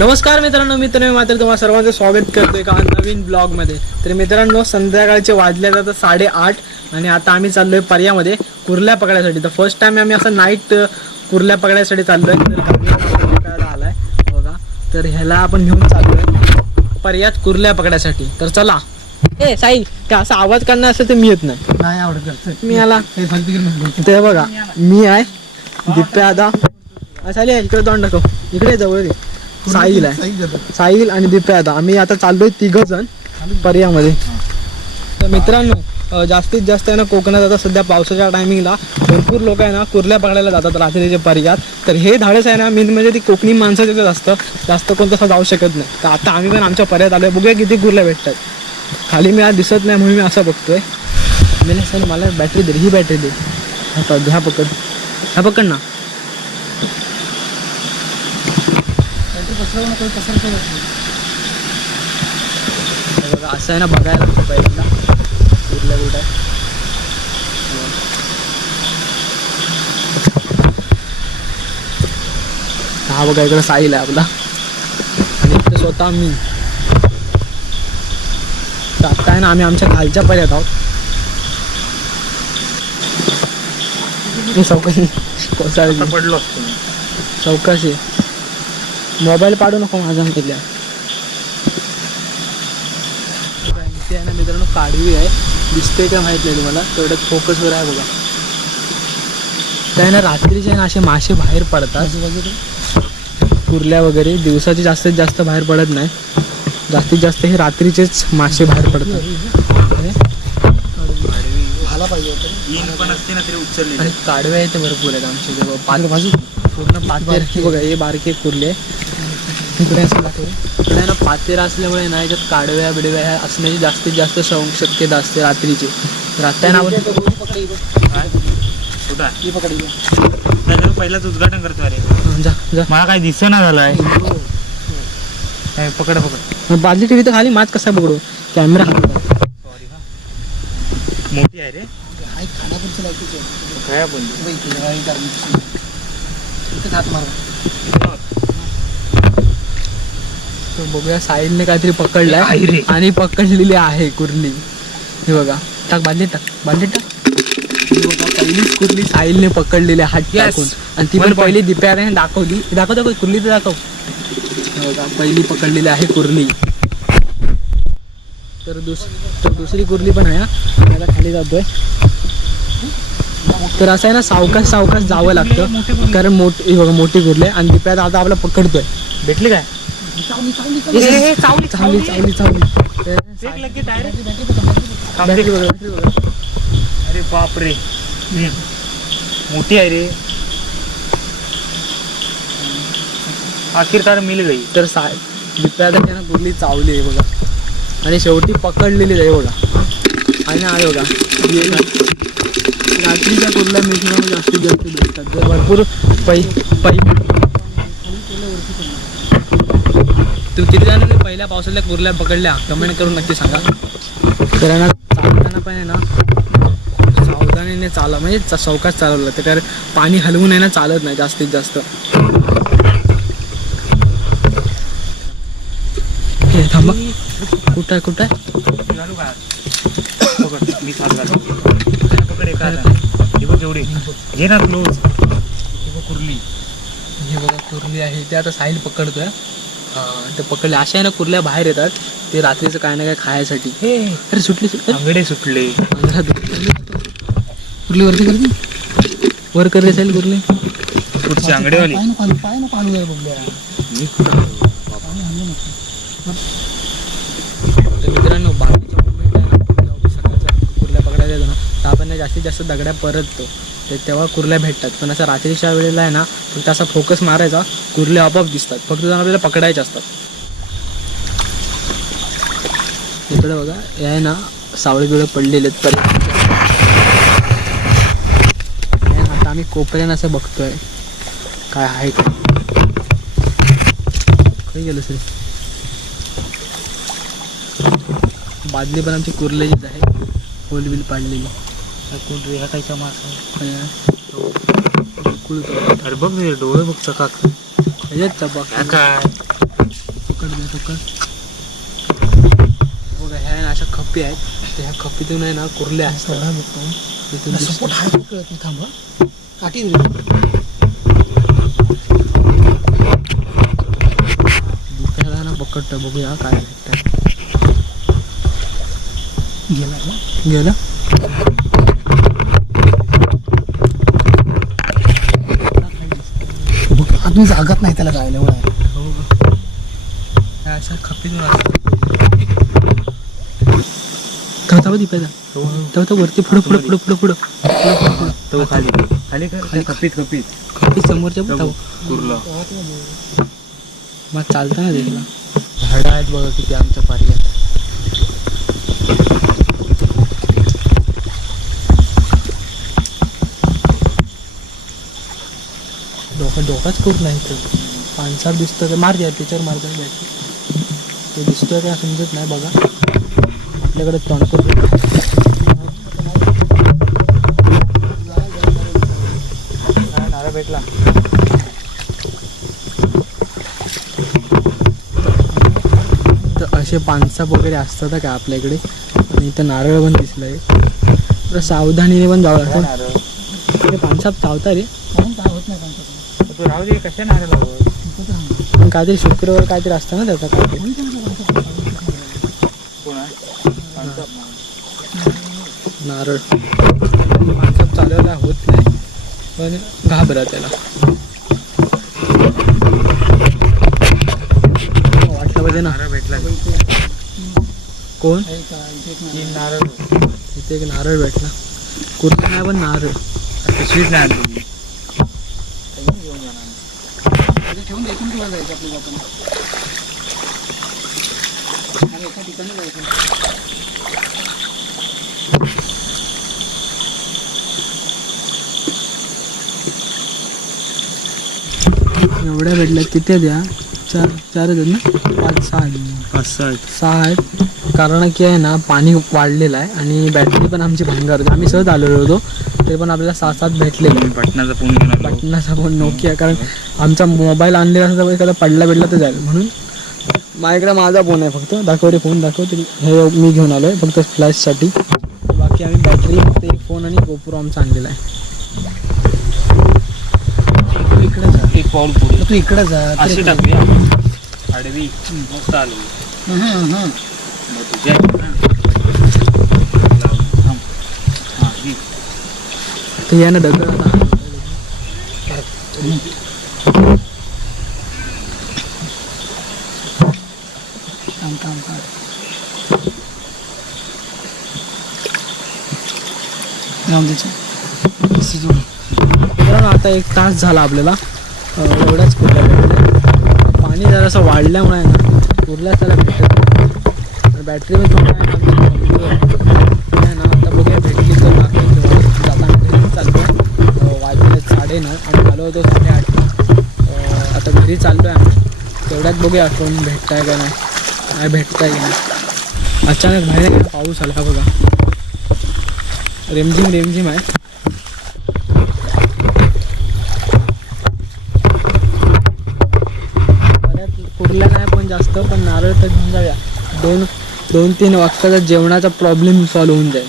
नमस्कार मित्रांनो मी तन्मय मात्र तुम्हाला सर्वांचं स्वागत करतोय एका नवीन ब्लॉगमध्ये तर मित्रांनो संध्याकाळचे वाजले जातात साडेआठ आणि आता आम्ही चाललोय पर्यामध्ये कुर्ल्या पकडायसाठी. तर फर्स्ट टाइम आम्ही असं नाईट कुर्ल्या पकडायसाठी चाललोय. तर आलाय. बघा. तर ह्याला आपण घेऊन चाललोय पर्यात कुर्ल्या पकडायसाठी. तर चला. ए साई ते असा आवाज करणार असेल तर मी येत नाही. आवडत करत मी आला. हे. ते बघा. मी आहे. दिप्या साली आहे, इकडे तोंड दाखव. इकडे जवळ. साहिल आहे. साहिल आणि दिप्या आता. आम्ही आता चाललोय तिघ जण पर्यामध्ये तर मित्रांनो जास्तीत जास्त आहे ना कोकणात आता सध्या पावसाच्या टायमिंगला भरपूर लोक आहे ना कुर्ल्या पकडायला जातात रात्रीचे पर्यात तर हे धाडस आहे ना मेन म्हणजे ती कोकणी माणसं तिथे जास्त जास्त कोण तसं जाऊ शकत नाही. तर आता आम्ही पण आमच्या पर्यात आलोय. बघूया किती कुर्ल्या भेटतात. खाली मी आज दिसत नाही म्हणून मी असं बघतोय. मी सर मला बॅटरी दे ही बॅटरी दे. आता घ्या पकड. ह्या पकड ना. काहीतरी नको, पसरतो बघा असं आहे ना बघायला लागतं पहिल्यांदा कुठल्या कुठं आहे. हा बघा इकडं साहिल आहे आपला आणि इथे स्वतः मी तर आता आहे ना आम्ही आमच्या खालच्या पर्यात आहोत चौकशी कोसळली पडलो चौकशी मोबाईल पाडू नको माझा इथे आहे ना मित्रांनो काढवी आहे. दिसते का माहीत नाही तुम्हाला तेवढ्यात फोकसवर आहे बघा. काय ना रात्रीचे आहे ना असे मासे बाहेर पडतात. आजूबाजूला कुर्ल्या वगैरे. दिवसाचे जास्तीत जास्त बाहेर पडत नाही. जास्तीत जास्त हे रात्रीचेच मासे बाहेर पडतात. पाहिजे होता. पण असते ना तरी उचलले आणि काढवे आहेत ते भरपूर आहेत आमच्या. बाजू बाजू. पूर्ण पातेर हे बघा हे बारके कुर्ले. इकडे ना पातेर असल्यामुळे ना याच्यात काडव्या बिडव्या ह्या असण्याची जास्तीत जास्त शक्यता असते रात्रीची. तर आता आहे? ना? ही पहिलाच उद्घाटन करतो अरे. हा, जा जा. मला काय दिसेना झालाय. काय पकड पकड. बाजली टीव्ही तर खाली मात कसा पकडू कॅमेरा हा. मोठी आहे रे. लायकीच आहे. काय आपण इथेच हात मारा. बघूया साहिलने काहीतरी पकडलाय. आणि पकडलेली आहे कुर्ली. हे बघा. टाक बादली टाक. बादली टाक. बघा पहिलीच कुर्ली साहिलने पकडलेली हात. टाकून. आणि ती पण. पहिली दिप्याने दाखवली. दाखव दाखव कुर्ली तर दाखव. हे बघा पहिली पकडलेली आहे कुर्ली. तर दुस तर दुसरी कुर्ली पण आहे खाली जातोय. तर असं आहे ना सावकाश सावकाश जावं लागतं. कारण मोठी ही बघा मोठी आहे? आणि दिप्यात आता आपला पकडतोय. भेटली काय? चावली. अरे बाप रे मोठी आहे रे. आखिरकार मिल गई. तर सा दिप्यात ना कुर्ली चावली आहे बघा. आणि शेवटी पकडलेली आहे बघा. आणि आहे बघा. रात्रीच्या कुर्ल्या मिळणं जास्तीत जास्त भेटतात? तर भरपूर पै पै तू किती जणांनी पहिल्या पावसातल्या कुर्ल्या पकडल्या? कमेंट करून नक्की सांगा. तर ना चालताना पण आहे ना सावधानीने चाला. म्हणजे चौकात चालवलं. लागतं कारण पाणी हलवून आहे ना चालत नाही जास्तीत जास्त. थांबा. कुठं आहे कुठं आहे? मी हात घालतो पकड एका हाताने. हे बघ एवढी. ना क्लोज हे बघ कुर्ली. हे बघा कुर्ली आहे. ते आता साहिल पकडतोय. ते पकडले. अशा आहे ना कुर्ल्या बाहेर येतात. ते रात्रीचं काय ना काय खायसाठी. हे. अरे सुटली सुटली. आंगडे सुटले. कुर्ली वरती करते वर करले साहिल कुर्ली. पुढची आंगडेवाली पाय हालू नको. तर मित्रांनो बाकीच्या moment आहे ना, जेव्हा सकाळच्या कुर्ल्या पकडायला येतो ना तर आपण ना जास्तीत जास्त दगड्या परततो. ते तेव्हा कुर्ल्या भेटतात. पण असं रात्रीच्या वेळेला आहे ना फक्त असा फोकस मारायचा कुर्ल्या आपोआप दिसतात. फक्त जाऊन आपल्याला पकडायचे असतात. इकडे बघा हे आहे ना सावळे बिवळे पडलेले आहेत पर्यंत. आता आम्ही कोपऱ्यानं असं बघतोय. काय आहे का काही गेलं सर बादली पण आमची कुर्ल्याचीच आहे. होल बिल पाडलेली. कुठे हाकायचा मासा कुठं बघ ना डोळे बघ चकाक येत बघ काय पकड द्या पकड बघा ह्या अशा खपी आहेत ह्या खपीतून आहे ना? कुर्ल्या असतात तिथून सपोर्ट हा कळत नाही थांबा काठी पकडतं बघूया काय भेटतं गेला गेला? अजून जागाच नाही त्याला जायला एवढा आहे. हो दिपायचा वरती पुढं पुढं पुढं पुढं पुढं पुढं पुढं पुढं. तो खाली. खाली कर. खाली. कपीत कपीत खप्पी समोरच्या पण तेव्हा. कुर्ला. मग चालतं ना देखला झाडं आहेत बघा किती आमच्या पारियात डोका डोकाच करून नाही तर. पानसाप दिसतं तर मार द्या त्याच्यावर मार द्या ते दिसतोय काय समजत नाही बघा. आपल्याकडे तणकं नारळ भेटला. तर असे पानसाप वगैरे असतात का आपल्या इकडे आणि इथं नारळ पण दिसलंय. तर सावधानीने पण जावं लागतं पानसाप चावता रे म्हणून काय होत नाही त्यांच्याकडून. तू राहू दे कशा थांब. पण काहीतरी शुक्रवार काहीतरी असतं ना त्याचा काहीतरी. कोणी नारळ. पानसाप चालवायला होत नाही पण घाबरा त्याला. वाटलं पाहिजे ना. नारळ भेटला कोण? नारळ. इथे एक नारळ भेटला. कुर्ता नाही पण नारळ. नाही इथे ठेवून इथून किंवा जायचं आपल्याला आपण. आणि एका ठिकाणी जायचं. एवढ्या भेटल्या किती द्या? चार चार आहेत ना? पाच सहा आहेत. पाच सहा सहा आहेत. कारण की आहे ना पाणी वाढलेलं आहे आणि बॅटरी पण आमची भंगार होती. आम्ही सहज आलेलो होतो. तरी पण आपल्याला सहा सात भेटलेले पटनाचा फोन पटनाचा फोन नोकिया कारण आमचा मोबाईल आणलेला तर एखादा पडला बिडला तर जाईल. म्हणून माझ्याकडे माझा फोन आहे फक्त. दाखव रे फोन दाखव. तरी हे मी घेऊन आलो आहे फक्त फ्लॅशसाठी बाकी आम्ही बॅटरी फक्त एक फोन आणि गोप्रो आमचा आणलेला आहे. तू इकडे जा. एक पाऊल पुढे. तू इकडे जा. अशी टाकूया. आडवी. मस्त आलो. हं, हं, हं. तुझ्या. हा, तर यानं दगड आता एक तास झाला आपल्याला. एवढ्याच कुर्ला पाणी जरा असं वाढल्यामुळे ना कुर्ला त्याला बॅटरी बॅटरीमध्ये वाजले साडे नऊ आणि आलो होतो साडेआठला अं, आता घरी चाललो आहे आम्ही. तेवढ्यात बघूया कोण भेटताय का नाही. काय भेटताय की नाही. अचानक बाहेर पाऊस आला हा बघा. रेमझिम रेमझिम आहे. कुर्ल्या नाही पण जास्त पण नारळ तर घेऊन जाऊया. दोन दोन तीन वाजताचा जेवणाचा प्रॉब्लेम सॉल्व्ह होऊन जाईल.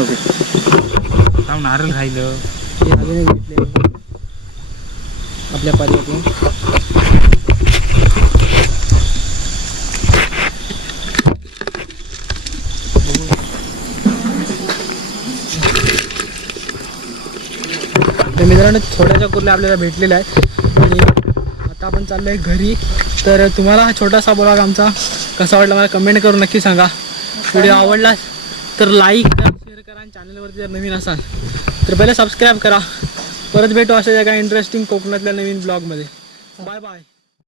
ओके थांब नारळ राहिलं. आपल्या पर्यातून तर मित्रांनो थोड्याशा कुर्ल्या आपल्याला भेटलेल्या आहेत. आणि आता आपण चाललोय घरी. तर तुम्हाला हा छोटासा ब्लॉग आमचा. कसा वाटला मला कमेंट करून नक्की सांगा. व्हिडिओ आवडला तर लाईक आणि चॅनलवरती जर नवीन असाल तर पहिले सबस्क्राईब करा. परत भेटू अशा एका इंटरेस्टिंग कोकणातल्या नवीन ब्लॉगमध्ये बाय बाय